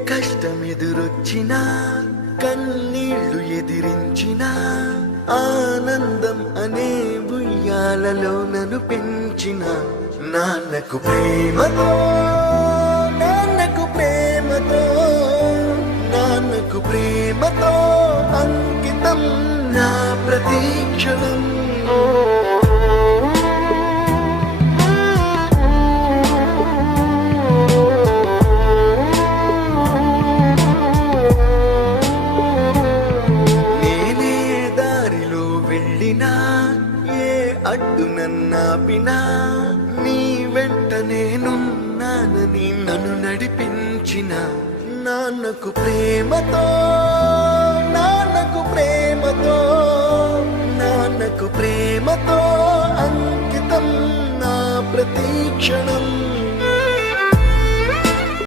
కష్టమెదురొచ్చినా కన్నీళ్లు ఎదిరించిన ఆనందం అనే ఉయ్యాలలో నన్ను పెంచిన నాన్నకు ప్రేమతో నాన్నకు ప్రేమతో నాన్నకు ప్రేమతో అంకితం నా ప్రతీక్షణం. ఏ అడ్డు నన్నాపినా నీ వెంట నేనున్నానని నన్ను నడిపించిన నాన్నకు ప్రేమతో నాన్నకు ప్రేమతో నాన్నకు ప్రేమతో అంకితం నా ప్రతీక్షణం.